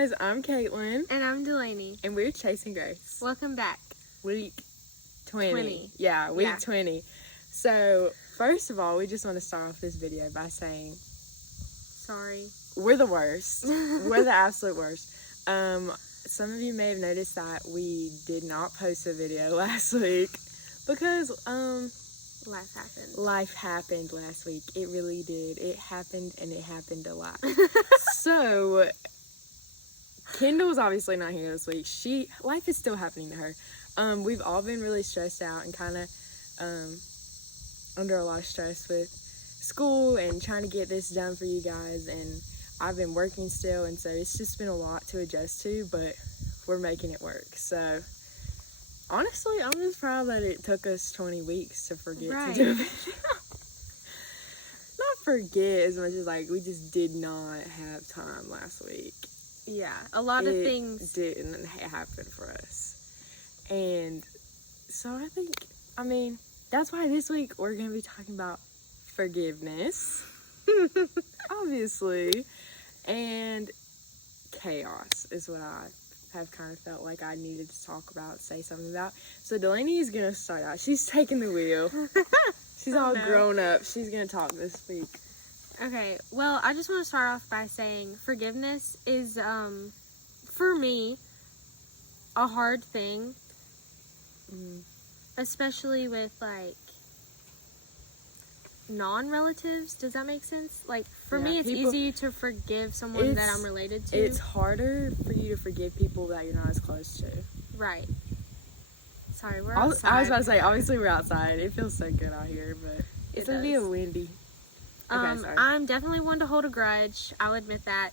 guys, I'm Caitlin. And I'm Delaney. And we're Chasing Grace. Welcome back. Week 20. 20. So, first of all, we just want to start off this video by saying... Sorry. We're the worst. We're the absolute worst. Some of you may have noticed that we did not post a video last week because, Life happened. Life happened last week. It really did. It happened, and it happened a lot. So, Kendall's obviously not here this week. Life is still happening to her. We've all been really stressed out and kind of under a lot of stress with school and trying to get this done for you guys. And I've been working still, and so it's just been a lot to adjust to, but we're making it work. So, honestly, I'm just proud that it took us 20 weeks to forget to do it. Not forget as much as, we just did not have time last week. Yeah, a lot of things didn't happen for us. And so that's why this week we're going to be talking about forgiveness. Obviously. And chaos is what I have kind of felt like I needed to talk about, say something about. So Delaney is going to start out. She's taking the wheel. She's all grown up. She's going to talk this week. Okay, well, I just want to start off by saying forgiveness is, for me, a hard thing. Especially with, non-relatives. Does that make sense? For me, it's easy to forgive someone that I'm related to. It's harder for you to forgive people that you're not as close to. Right. Sorry, we're outside. I was about to say, obviously we're outside. It feels so good out here, but it's a little windy. Okay, sorry. I'm definitely one to hold a grudge. I'll admit that.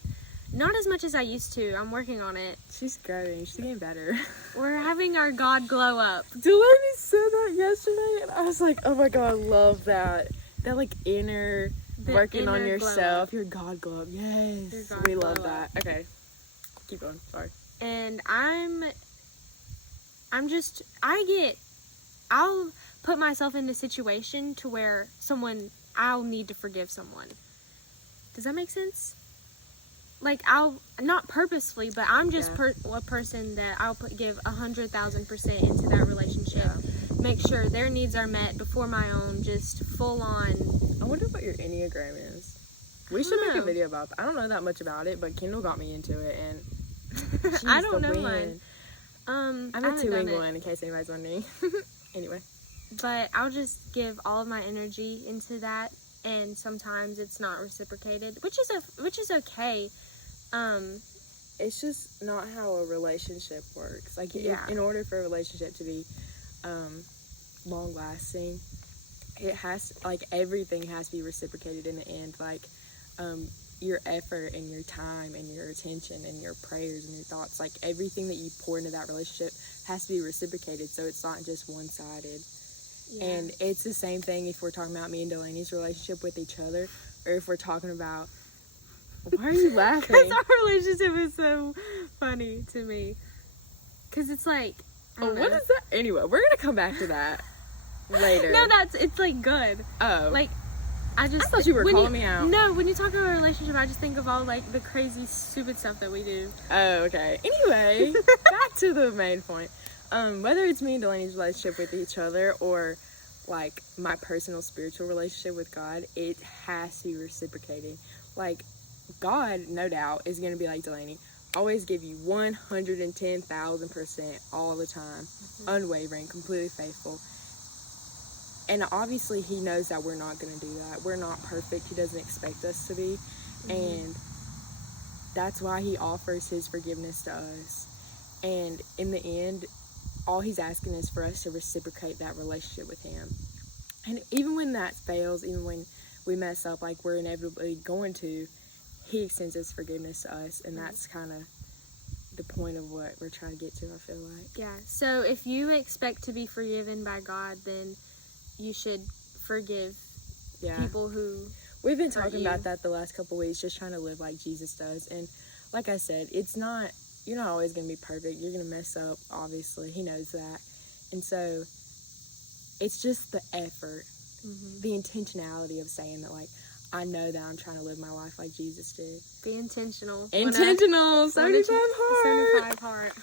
Not as much as I used to. I'm working on it. She's growing. She's getting better. We're having our God glow up. Delaney said that yesterday, and I was like, oh my God, I love that. That, inner working on yourself. Your God glow up. Yes. We love that. Okay. Keep going. Sorry. And I'll put myself in a situation to where I'll need to forgive someone. Does that make sense? I'll, not purposefully, but I'm just a person that I'll give 100,000% into that relationship. Yeah. Make sure their needs are met before my own, just full on. I wonder what your Enneagram is. We should make a video about that. I don't know that much about it, but Kendall got me into it, and I don't know mine. I'm a 2-wing one, in case anybody's wondering. Anyway. But I'll just give all of my energy into that, and sometimes it's not reciprocated, which is okay. It's just not how a relationship works. In order for a relationship to be long lasting, it has everything has to be reciprocated in the end. Your effort and your time and your attention and your prayers and your thoughts, everything that you pour into that relationship has to be reciprocated, so it's not just one-sided. And it's the same thing if we're talking about me and Delaney's relationship with each other, or if we're talking about... Why are you laughing? Because our relationship is so funny to me. Because it's what is that? Anyway, we're going to come back to that later. No, it's good. Oh. I thought you were calling me out. No, when you talk about our relationship, I just think of all, the crazy, stupid stuff that we do. Oh, okay. Anyway, back to the main point. Whether it's me and Delaney's relationship with each other or, my personal spiritual relationship with God, it has to be reciprocated. God, no doubt, is going to be like Delaney. Always give you 110,000% all the time. Unwavering, completely faithful. And obviously, he knows that we're not going to do that. We're not perfect. He doesn't expect us to be. And that's why he offers his forgiveness to us. And in the end, all he's asking is for us to reciprocate that relationship with him. And even when that fails, even when we mess up like we're inevitably going to, he extends his forgiveness to us. And that's kind of the point of what we're trying to get to, I feel like. Yeah. So if you expect to be forgiven by God, then you should forgive people who... We've been talking about that the last couple weeks, just trying to live like Jesus does. And like I said, you're not always going to be perfect. You're going to mess up, obviously. He knows that. And so it's just the effort, the intentionality of saying that, I know that I'm trying to live my life like Jesus did. Be intentional. Intentional. 75 heart. 75 heart.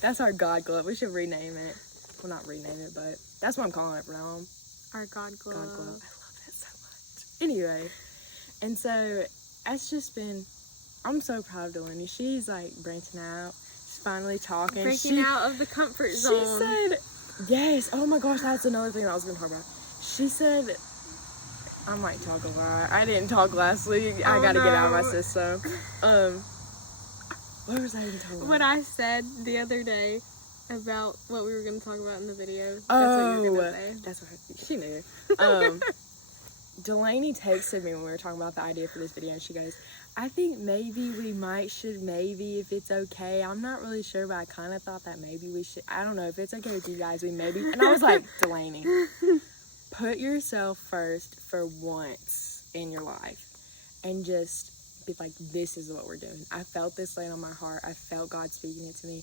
That's our God glove. We should rename it. Well, not rename it, but that's what I'm calling it from now on. Our God glove. God glove. I love that so much. Anyway, and so it's just been, I'm so proud of Delaney. She's like branching out. She's finally talking. Breaking out of the comfort zone. She said, yes. Oh my gosh, that's another thing that I was going to talk about. She said, I might talk a lot. I didn't talk last week. I got to get out of my system. What was I even talking about? What I said the other day about what we were going to talk about in the video. That's Oh, what you were going to say. That's what she knew. Delaney texted me when we were talking about the idea for this video, and she goes, I think maybe we should, if it's okay. I'm not really sure, but I kind of thought that maybe we should. I don't know if it's okay with you guys. And I was like, Delaney, put yourself first for once in your life and just be like, this is what we're doing. I felt this land on my heart. I felt God speaking it to me.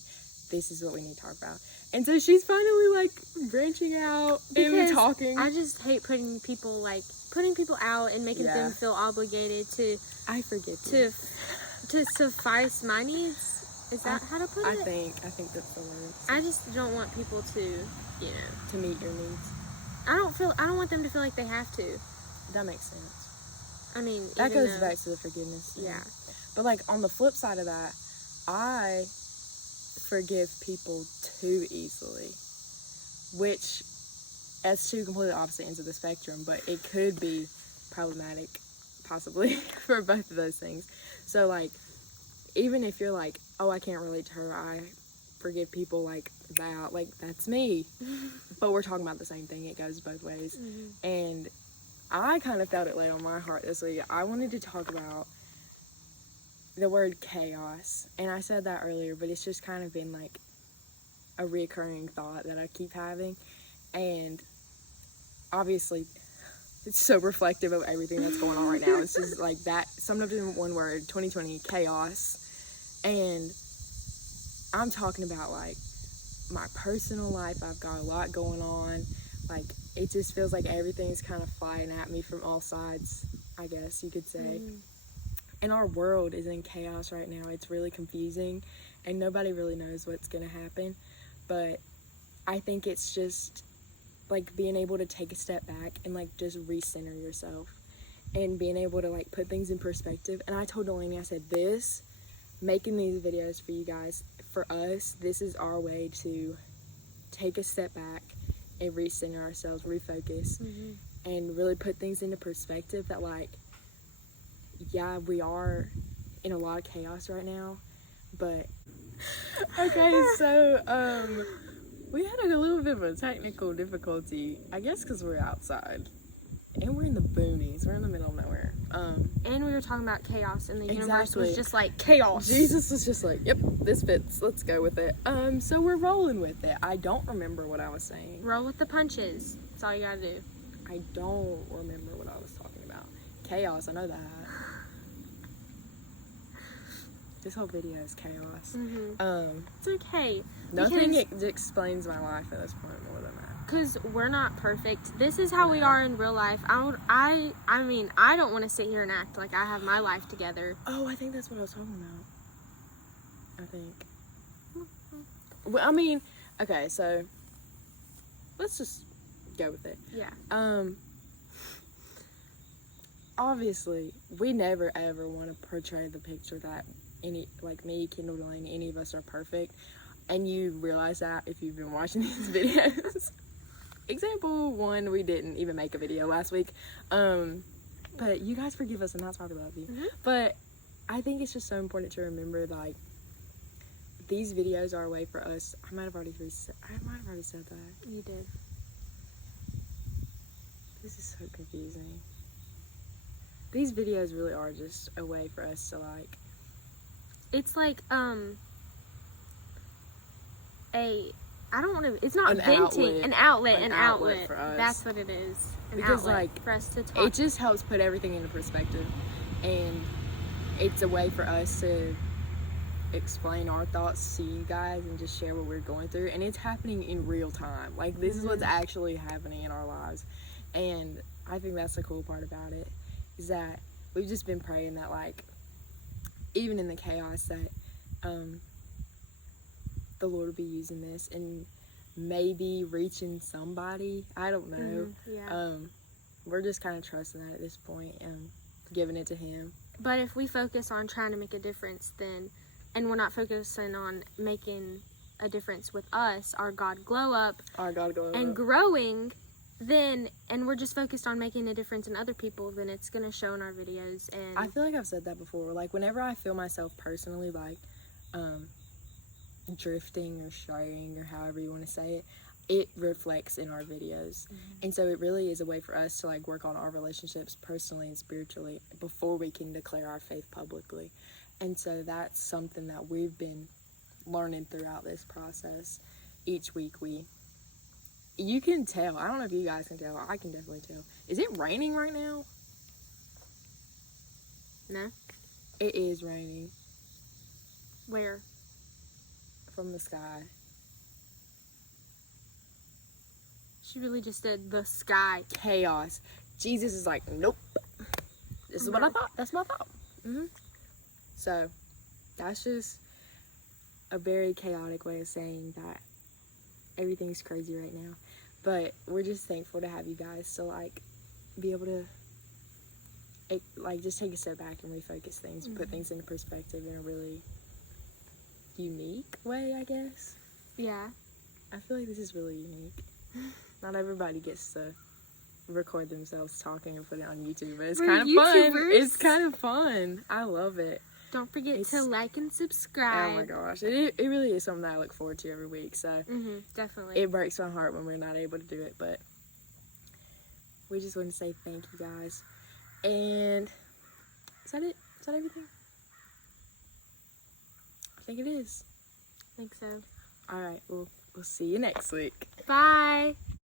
This is what we need to talk about. And so she's finally like branching out and talking. I just hate putting people out and making them feel obligated to. I forget to suffice my needs. Is that how to put it? I think that's the word. I just don't want people to, to meet your needs. I don't want them to feel like they have to. That makes sense. I mean, that goes back to the forgiveness. Yeah. But like on the flip side of that, I forgive people too easily, which that's two completely opposite ends of the spectrum, but it could be problematic possibly for both of those things. So like, even if you're like, oh, I can't relate to her, I forgive people like that, like that's me. But we're talking about the same thing. It goes both ways. Mm-hmm. And I kind of felt it lay on my heart this week. I wanted to talk about the word chaos, and I said that earlier, but it's just kind of been like a recurring thought that I keep having, and obviously it's so reflective of everything that's going on right now. It's just like that, summed up in one word, 2020, chaos. And I'm talking about like my personal life. I've got a lot going on. Like, it just feels like everything's kind of flying at me from all sides, I guess you could say. Mm. And our world is in chaos right now. It's really confusing, and nobody really knows what's going to happen. But I think it's just like being able to take a step back and like just recenter yourself and being able to like put things in perspective. And I told Delaney, I said, making these videos for you guys, for us, this is our way to take a step back and recenter ourselves, refocus, and really put things into perspective that like, yeah, we are in a lot of chaos right now, but okay, so we had a little bit of a technical difficulty, I guess because we're outside and we're in the boonies, we're in the middle of nowhere, and we were talking about chaos, and the universe was just like, chaos. Jesus was just like, yep, this fits, let's go with it. So we're rolling with it. I don't remember what I was saying. Roll with the punches, that's all you gotta do. I don't remember what I was talking about. Chaos, I know that. This whole video is chaos. It's okay. Nothing explains my life at this point more than that. Because we're not perfect. This is how we are in real life. I mean, I don't want to sit here and act like I have my life together. Oh, I think that's what I was talking about. I think. Well, I mean, okay, so let's just go with it. Yeah. Obviously, we never ever want to portray the picture that like me, Kendall, Delaney, any of us are perfect, and you realize that if you've been watching these videos. Example one, we didn't even make a video last week, but you guys forgive us, and that's why we love you. But I think it's just so important to remember, like, these videos are a way for us. I might have already said that. You did. This is so confusing. These videos really are just a way for us to like. It's like I don't want to. It's not venting. An outlet for us. That's what it is. Because like for us to talk. It just helps put everything into perspective, and it's a way for us to explain our thoughts to you guys and just share what we're going through. And it's happening in real time. Like, this is what's actually happening in our lives, and I think that's the cool part about it, is that we've just been praying that, like, even in the chaos, that the Lord will be using this and maybe reaching somebody. I don't know. Yeah. We're just kind of trusting that at this point and giving it to Him. But if we focus on trying to make a difference, and we're not focusing on making a difference with us, our God glow up, and growing, and we're just focused on making a difference in other people, then it's going to show in our videos. And I feel like I've said that before. Like, whenever I feel myself personally, like, drifting or straying or however you want to say it, it reflects in our videos. And so it really is a way for us to, like, work on our relationships personally and spiritually before we can declare our faith publicly. And so that's something that we've been learning throughout this process. Each week you can tell. I don't know if you guys can tell. I can definitely tell. Is it raining right now? No. It is raining. Where? From the sky. She really just said the sky. Chaos. Jesus is like, nope. This is what I thought. That's what I thought. So, that's just a very chaotic way of saying that everything's crazy right now. But we're just thankful to have you guys to, like, be able to, like, just take a step back and refocus things, put things into perspective in a really unique way, I guess. Yeah. I feel like this is really unique. Not everybody gets to record themselves talking and put it on YouTube, but it's kind of fun. It's kind of fun. I love it. Don't forget to like and subscribe. Oh my gosh. It really is something that I look forward to every week. So definitely. It breaks my heart when we're not able to do it, but we just want to say thank you guys. And is that it? Is that everything? I think it is. I think so. All right. We'll see you next week. Bye.